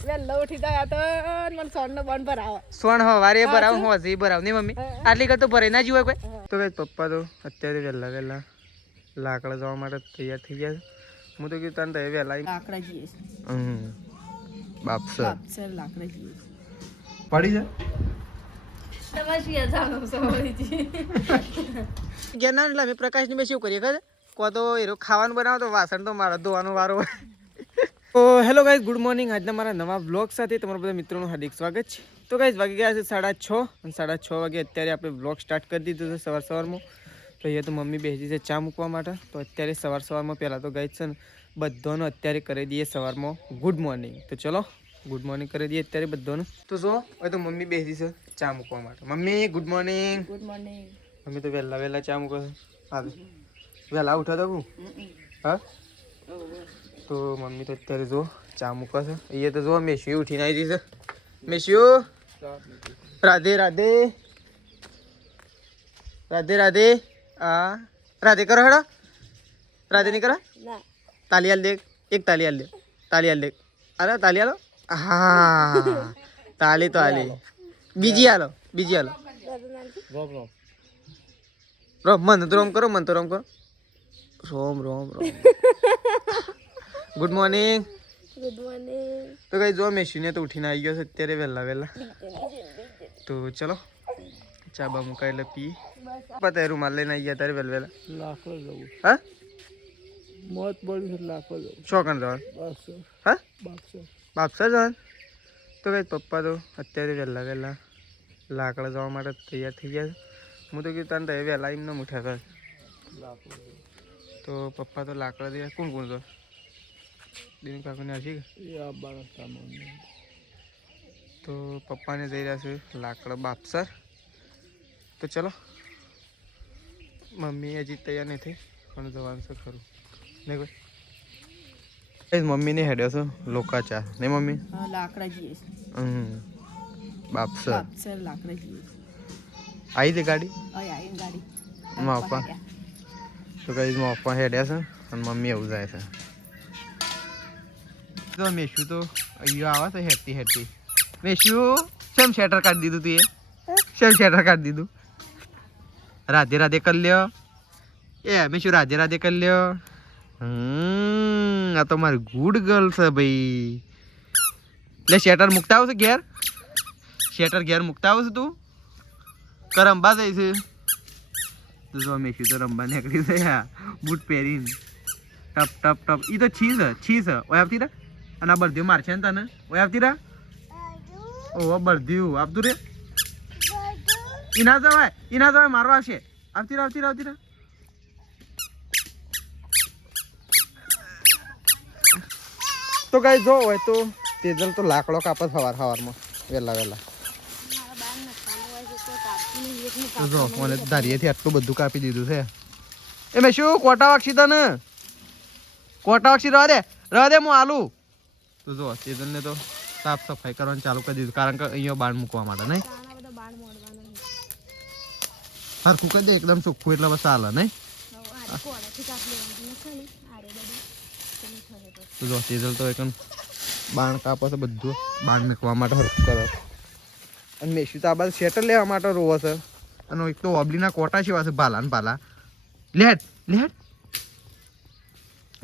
વેલો ઉઠી જાય તો મને સોન નો બંધ ભરાવ સોન હવારે ભરાવ હોજી ભરાવ નહીં મમ્મી આટલી કર તો ભરાઈ ના જીવે કોઈ તો કઈ પપ્પા તો અત્યારે વહેલા લાકડા જવા માટે તૈયાર થઈ ગયા છે હું તો કીધું તને વહેલા લાકડા જઈએ બાપસર લાકડા જઈએ પડી જાય જ્ઞાન એટલે અમે પ્રકાશની મેં શું કરીએ ખબર કો તો એરો ખાવાનું બનાવો તો વાસણ તો મારા ધોવાનો વારો હોય તો હેલો ગાઈઝ ગુડ મોર્નિંગ આજના મારા નવા વ્લોગ સાથે તમારા બધા મિત્રોનું હાર્દિક સ્વાગત છે તો ગાઈઝ વાગી ગયા છે 6:30 અને 6:30 વાગે અત્યારે આપણે વ્લોગ સ્ટાર્ટ કરી દીધું છે સવારમાં તો અહીંયા તો મમ્મી બેસી છે ચા મૂકવા માટે તો અત્યારે સવારમાં પહેલાં તો ગાઈઝ છે ને બધાનો અત્યારે કરી દઈએ સવારમાં ગુડ મોર્નિંગ તો ચલો ગુડ મોર્નિંગ કરી દઈએ અત્યારે બધાનું તો જો હવે તો મમ્મી બેસી છે ચા મૂકવા માટે મમ્મી ગુડ મોર્નિંગ મમ્મી તો વહેલા ચા મૂકો છે હા વહેલા ઉઠો તો હું હા તો મમ્મી તો અત્યારે જો ચા મૂકો છે અહીંયા તો જો મેશ્યુ ઉઠીને આવી છે મેશ્યુ રાધે રાધે રાધે રાધે આ રાધે કરો હેડો રાધે નહીં કરો તાલી હાલ દે એક તાલી હાલ દે અરે તાલી હાલો હા તાલી તો હાલી બીજી હાલો રોમ મન તો રોમ કરો રોમ ગુડ મોર્નિંગ તો કઈ જો મેશીને તો ઉઠીને આવી ગયો છે અત્યારે વહેલા તો ચલો ચા બા મુકાય એટલે પી પતા રૂમાલ લઈને આવી ગયા ત્યારે વહેલા લાકડો જવું હા મોત પડી છે લાકડો જવું શોકણ જવાનું હા બાપસર જવાનું તો કઈ પપ્પા તો અત્યારે વહેલા લાકડા જવા માટે તૈયાર થઈ ગયા છે હું તો કીધું તને વહેલા એમને ઉઠ્યા કર તો પપ્પા તો લાકડા દે કોણ તો દિન કાકુને હશે કે તો પપ્પાને જઈ રહ્યા છે લાકડા બાપસર તો ચલો મમ્મી હજી તૈયાર નહીં થઈ પણ જવાનું છે ખરું નહીં કોઈ મમ્મીને હેડ્યો છો લોકા ચા નહીં મમ્મી લાકડા જઈએ બાપસર લાકડા જઈએ આવી છે ગાડી ગાડી પપ્પા તો કઈ પપ્પા હેડ્યા છે અને મમ્મી એવું જાય છે તો મેશુ તો અહીંયા આવે છે હેડતી મેશુ શેમ શેટર કાઢી દીધું રાધે રાધે કરી લ્યો એ મેશુ રાધે કરી લ્યો આ તો મારી ગુડ ગર્લ છે ભાઈ લે શેટર મૂકતા આવશે ઘેર મૂકતા આવશે તું રંબા જાય છે તો જો મેશુ તો રંબા નીકળી જાય બૂટ પહેરીને ટપ ઈ તો છી છે ઓય આવતી રે અને આ બળદ્યું મારશે ને તને ઓય આવતી રે ઓહો બળદ્યું આપતું રે ઈ ના જવાય મારવા આવશે આવતી રે તો કઈ જો હોય તો તેજલ તો લાકડો કાપે સવારમાં વહેલા જો મને ધારીએથી આટલું બધું કાપી દીધું છે એ મેં શું કોટા વાક્ષી તને રવા દે હું આલું તો જો તેજલને તો સાફ સફાઈ કરવાનું ચાલુ કરી દીધું કારણ કે અહીંયા બાણ મૂકવા માટે નહીં હરખું કરી દે એકદમ ચોખ્ખું એટલે બસ ચાલે નહીં તો જો તેજલ તો એક બાણ કાપે છે બધું બાણ મૂકવા માટે હરખું કરે અને મેશુ તો આ બાદ શેટર લેવા માટે રોવે છે અને એક તો ઓબલીના કોટા છે ભાલા લેટ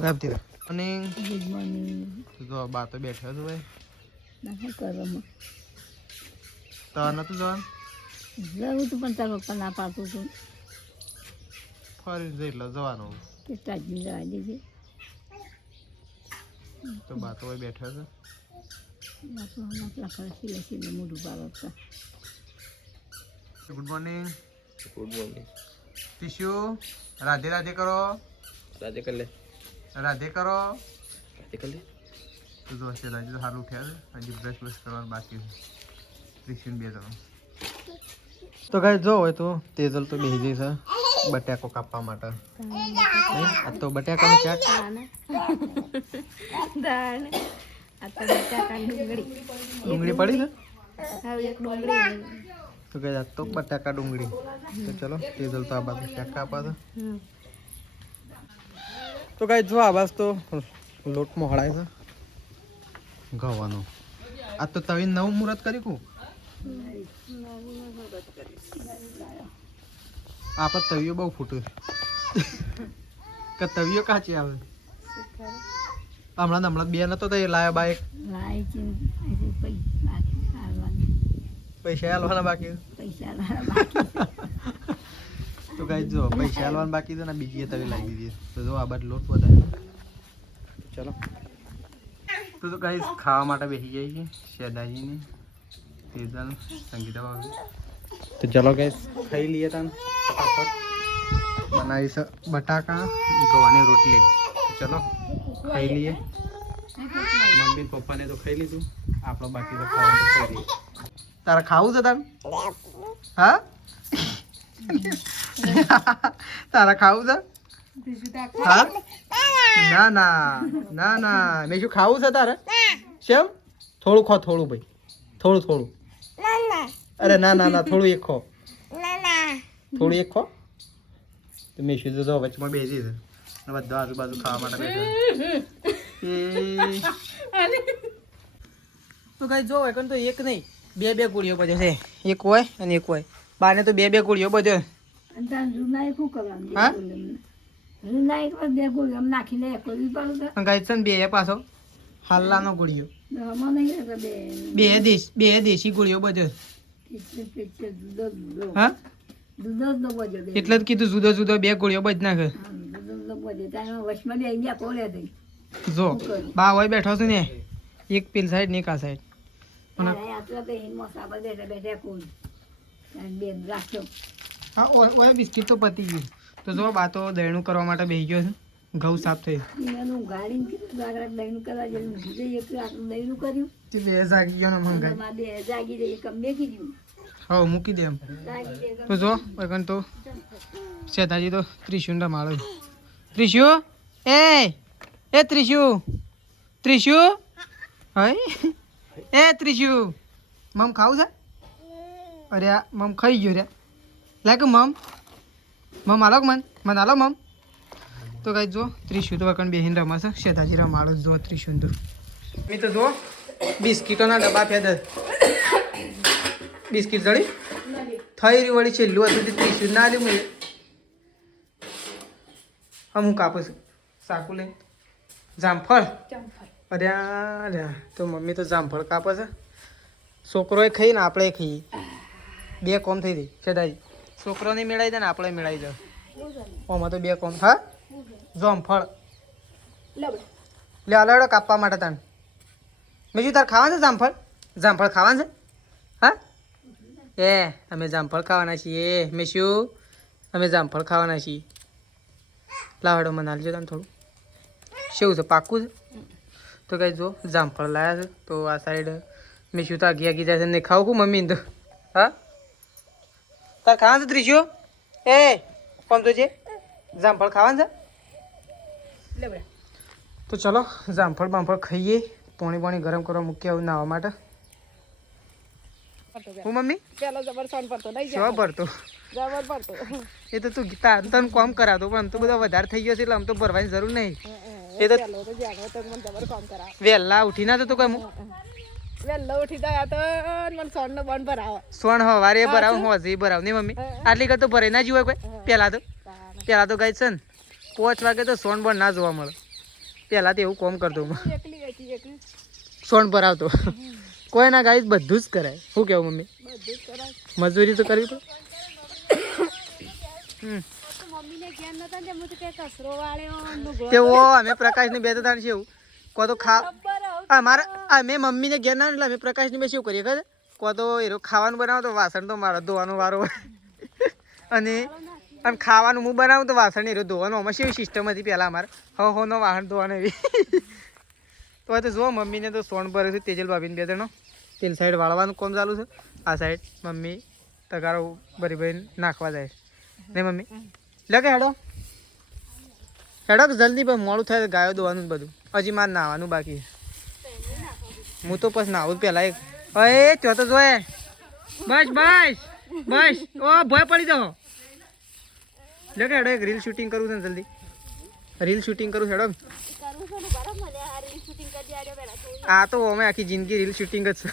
આપતી રહે અને જો બા તો બેઠા છો ભાઈ તો નતું જવાનું જવું તું પણ તારા પપ્પા ના પાડતું હતું ફરી જઈ એટલે જવાનું તો બા તો બેઠા છે ગુડ મોર્નિંગ ટીશ્યુ રાધે કરો રાધે કરો તો જો છે રાજી તો સારું ઉઠ્યા છે હજી બ્રશ કરવાનું બાકી છે ટીશ્યુ 2 જણ તો કઈ જો હોય તો તેજલ તો બેસી જઈ છે બટાકો કાપવા માટે આ તો બટાકાનું શાક ડુંગળી પડી ને તો કઈ તો બટાકા ડુંગળી તો ચલો તેજલ તો આ બાજુ શાક કાપા છે તો કઈ જો આ બાજુ તો લોટ મોહળાય છે ઘઉંનો આ તો તવી નવું મુહૂર્ત કરી કું આપણે તવીઓ બહુ ફૂટું કે તવીઓ કાચી આવે હમણાં બે નતો તો એ લાયા બાઈક પૈસા હાલવાના બાકી તો કઈ જો પૈસા હાલવાના બાકી છે ને બીજી તવી લાગી દીધી તો જો આ બાદ લોટ વધારે ચલો તો કઈ ખાવા માટે બેસી જાય છે શેદાજીને તેજલ સંગીતા ભાભી તો ચલો કઈ ખાઈ લઈએ તને બનાવી છે બટાકા ગવાની રોટલી ચલો ખાઈ લઈએ મમ્મી પપ્પાને તો ખાઈ લીધું આપણો બાકી તો ખાવાનું ખાઈ લઈએ તારે ખાવું છે તારે હા તારા ખાવું છે હા ના ના ના ના મેં શું ખાવું છે તારે કેમ થોડું ખો થોડું ભાઈ થોડું થોડું અરે ના ના ના થોડું એક ખો થોડું એક ખો તો મેં શું તો વચમાં બેસી છે બધા આજુબાજુ ખાવા માટે બેઠા તો કઈ જો હોય તો એક નહીં બે બે ગોળીઓ બધે છે એક હોય અને એક હોય બાને તો બે બે ગોળીઓ બધે બે પાછો હાલ્લાનો ગોળીઓ બે દેશી ગોળીઓ બધે હા એટલે જ કીધું જુદો જુદો બે ગોળીઓ બધ નાખે જો બા હોય બેઠો છું ને એક પેલ સાઈડ ને એક આ સાઈડ હા ઓય બિસ્કિટ તો પતી ગયું તો જો બા તો દહીણું કરવા માટે બેસી ગયો છે ઘઉં સાફ થઈ બે જાગી ગયો ને મંગાઈ હા મૂકી દે એમ તો જો વગન તો શેતાજી તો ત્રિશુન રમાડો ત્રિશુ એ ત્રિશુ હાય એ ત્રિશુ મમ ખાવું છે અરે આ મમ ખાઈ ગયો રે લાગે મમ આલો મન આલો મમ તો કઈ જો ત્રિશુ તો વકન બેહીન રમાશે શેતાજી રમાડો જો ત્રિશુન તો મેં તો જો બિસ્કીટોના ડબ્બા ફેદ બિસ્કીટ જડી થઈ રહી વળી છેલ્લું હતું ત્રિશુ ના લ્યું મેં હું કાપું છું સાકુ લઈને જામફળ અરે અરે તો મમ્મી તો જામફળ કાપે છે છોકરોએ ખાઈ ને આપણે ખાઈએ બે કોમ થઈ ગઈ છેદાઈ છોકરોને મેળાવી દે ને આપણે મેળાવી દે ઓમાં તો બે કોમ હા જામફળ લે અલગ કાપવા માટે તાન બીજું તાર ખાવાનું છે જામફળ ખાવાનું છે હા એ અમે જામફળ ખાવાના છીએ મેં શું અમે જામફળ ખાવાના છીએ લાવડો મને હાલજો તને થોડું શું છે પાક્કું છે તો કઈ જો જામફળ લાયા છે તો આ સાઈડ મેં શું તો આગી જાય છે નહીં ખાવું કું મમ્મીને તો હા તાર ખાવાનું છે ત્રીજો એ કોમ તો છે જામફળ ખાવાનું છે તો ચલો જામફળ બામફળ ખાઈએ પાણી ગરમ કરવા મૂકી આવું નાહવા માટે હું મમ્મી જવા ભરતો એ તો તું તને કોમ કરાતો પણ આમ તો બધા વધારે થઈ ગયો છે એટલે આમ તો ભરવાની જરૂર નહીં એ તો વહેલા ઉઠી ના તો કઈ સોણ હવારે ભરાવ હોજી ભરાવ નહીં મમ્મી આટલી કર તો ભરાઈ ના જીવો કોઈ પેલા તો ગઈ છે ને 5 વાગે તો સોણ પણ ના જોવા મળે પેલા તો એવું કોમ કરતો સોણ ભરાવતો કોઈ ના ગાઈ બધું જ કરાય શું કેવું મમ્મી મજૂરી તો કરવી પડે તેવો અમે પ્રકાશને બે તો તાણ છે એવું કો તો અમારા મેં મમ્મીને ઘેર ના એટલે અમે પ્રકાશને બે શું કરીએ ખબર કો તો એ ખાવાનું બનાવો તો વાસણ તો મારા ધોવાનો વારો હોય અને ખાવાનું હું બનાવું તો વાસણ એ ધોવાનું આમાં કેવી સિસ્ટમ હતી પહેલાં અમારે હોનો વાસણ ધોવાનું એવી તો જુઓ મમ્મીને તો સોણ ભરે છે તેજલ ભાભીને બે જણો તેલ સાઈડ વાળવાનું કોમ ચાલુ છે આ સાઈડ મમ્મી તગારો ભરી નાખવા જાય નહીં મમ્મી લગે હેડો જલ્દી પણ મોડું થાય ગાયો દોવાનું બધું હજી મારે નાહવાનું બાકી હું તો પછી નાહું પહેલાં એક અરે ત્યાં તો જોયે બસ ઓ ભય પડી જાઓ લગે હેડો એક રીલ શૂટિંગ કરવું છે ને જલ્દી રીલ શૂટિંગ કરું હેડો આ તો અમે આખી જિંદગી રીલ શૂટિંગ જ છે.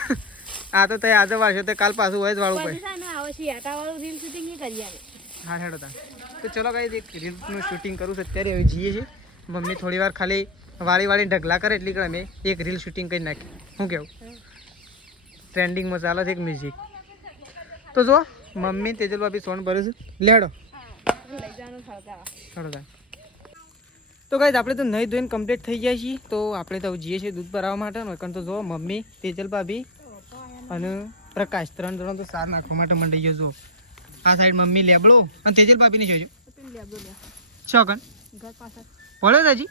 આ તો તય આજે વાળશો તો કાલ પાછું હોય જ વાળું પડે. હા હેડો તા. તો ચલો ગાઈસ એક રીલ્સનું શૂટિંગ કરું છું અત્યારે હવે જઈએ છીએ. મમ્મી થોડી વાર ખાલી વાળી ઢગલા કરે એટલી કે અમે એક રીલ શૂટિંગ કરી નાખી. શું કેવું? ટ્રેન્ડિંગમાં ચાલે છે એક મ્યુઝિક. તો જો મમ્મી તેજલ ભાભી સોન ભરે છે. લેડો હેડો તા. તો ગાઈસ આપણે તો નહીં ધોઈને કમ્પ્લીટ થઈ ગયા છીએ. તો આપણે તો જઈએ છીએ દૂધ ભરાવવા માટે. કારણ તો જો મમ્મી તેજલ ભાભી અને પ્રકાશ 3 જણો તો સાર નાખવા માટે મંડી ગયો. જો આ સાઈડ મમ્મી લેબડો અને તેજલ ભાભીની જોજો ચોકન પડ્યો હજી.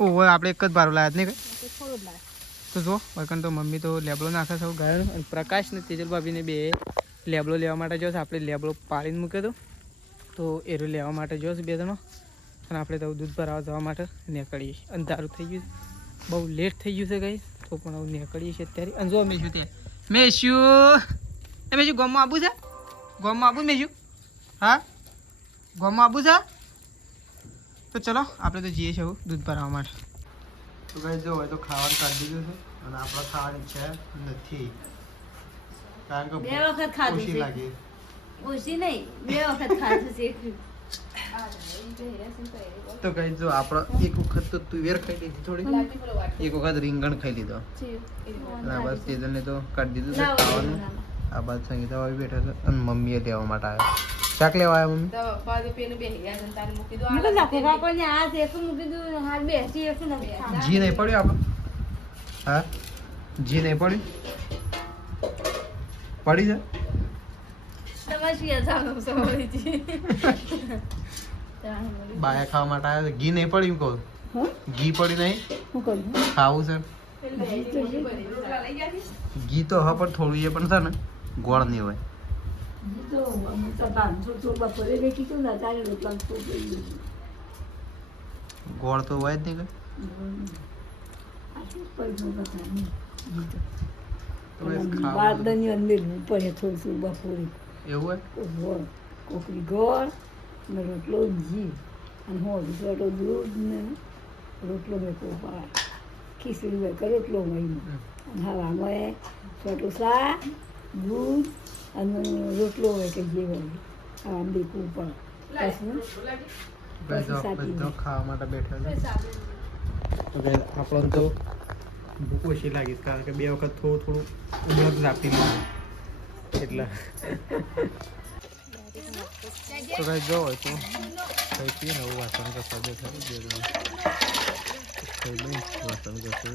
ઓહો આપણે એક જ બારો લાયા જ નહીં કઈ. તો જો વળકન તો મમ્મી તો લેબડો નાખે છે ગાયો. અને પ્રકાશ ને તેજલ ભાભીને બે લેબડો લેવા માટે જો આપણે લેબડો પાડીને મૂક્યો હતો. તો એ લેવા માટે જો બે જણો. અને આપણે તો દૂધ ભરાવા જવા માટે નીકળીએ છીએ. અંધારું થઈ ગયું છે, બહુ લેટ થઈ ગયું છે ગાઈસ. તો પણ હવે નીકળીએ છીએ અત્યારે. અને જો મેશું ત્યાં મેશું ગામમાં આવું છે. ગામમાં આવું મેશું. હા ગામમાં આવું છે. તો ચલો આપણે તો જઈએ છીએ દૂધ ભરાવા માટે. તો ગાઈસ જો હોય તો ખાવાનું કાઢી દીધું છે. અને આપણે ખાવાની ઈચ્છા નથી કારણ કે બે વખત ખાધું ઓછી છે. લાગે. ઓછી નહીં, 2 વખત ખાધું છે. તો ગાઈસ જો આપણે એક વખત તો તુવેર ખાઈ લીધી થોડી, એક વખત રીંગણ ખાઈ લીધો. અને આ બસ તેજલને તો કાઢી દીધું છે ખાવાનું. આ બાદ સંગીતા ભાભી બેઠા છે અને મમ્મીએ લેવા માટે આવ્યા. શાક લેવા આવ્યા મમ્મી? જી નહીં પડ્યું આપણે? હા જી નહીં પડ્યું? પડી જાય. બાયા ખાવા માટે આવ્યા છે. ઘી નહીં પડ્યું કહું? ઘી પડ્યું નહીં? ખાવું છે ઘી તો હા પણ થોડું એ પણ છે ને ગોળ નહીં હોય. ગોળ તો હોય જ નહીં એવું હોય. કોકરી ગોળ ને રોટલો ઘી અને રોટલો દૂધ ને રોટલો મેં કોપા ખીચડી હોય કે રોટલો હોય અને હવામાં છોટું શાક દૂધ અને રોટલો હોય કે જે હોય આમ બી કોપા બધો ખાવા માટે બેઠા છે. આપણને તો ભૂખ ઓછી લાગી કારણ કે 2 વખત થોડું ઉમર જ આપી લીધું એટલે. તો કઈ જો હોય તો કઈ પીએ ને એવું વાસણ કરતા દેખાય બે જણ વાસણ કરશે.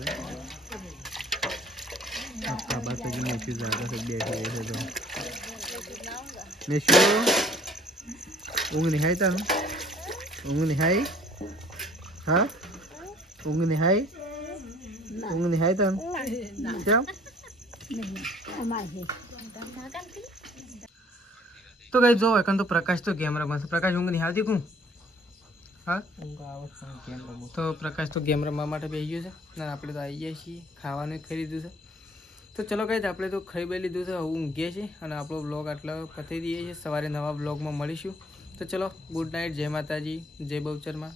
આ બાદ હજી મેસી જાગા છે બેઠી છે. તો મેસી ઊંઘ નિહાય તારું? ઊંઘ નિહાય? હા ઊંઘ નિહાય? ઊંઘ નિહાય તારું? કેમ? તો કઈ જો એકન તો પ્રકાશ તો ગેમ રમવા છે. પ્રકાશ ઊંઘ નહીં આવતી કું? હા તો પ્રકાશ તો ગેમ રમવા માટે બેસી ગયો છે. અને આપણે તો આવી ગયા છીએ, ખાવાનું ખાઈ લીધું છે. તો ચલો કઈ આપણે તો ખાઈ બે લીધું છે, હવે ઊંઘીએ છીએ અને આપણો બ્લોગ આટલો પતાવી દઈએ છીએ. સવારે નવા બ્લોગમાં મળીશું. તો ચલો ગુડ નાઇટ, જય માતાજી, જય બહુચરમાં.